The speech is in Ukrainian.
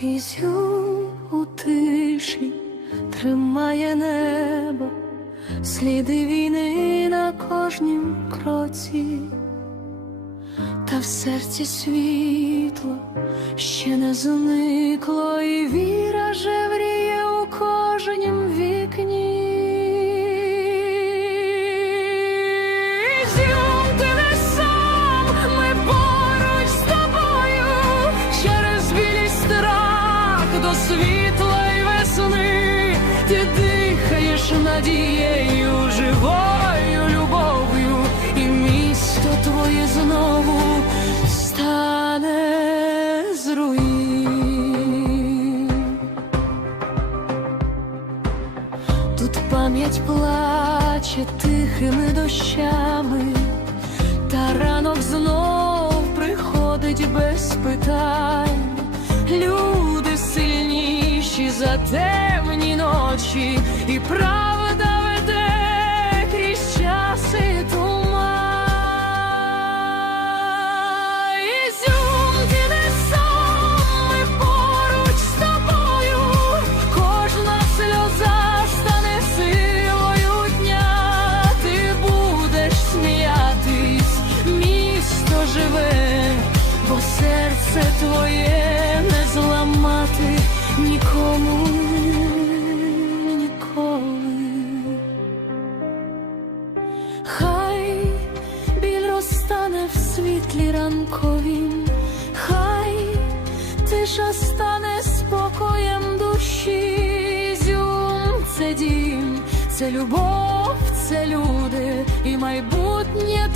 Ізюм у тиші тримає небо, сліди війни на кожнім кроці, та в серці світло ще не зникло і вірно. До світла й весни. Ти дихаєш надією, живою любов'ю, і місто твоє знову стане з руїн. Тут пам'ять плаче тихими дощами, та ранок знов приходить без питань. За темні ночі, і правда світлі ранковім, хай тиша стане спокоєм душі. Зюм це дім, це любов, це люди. І майбутнє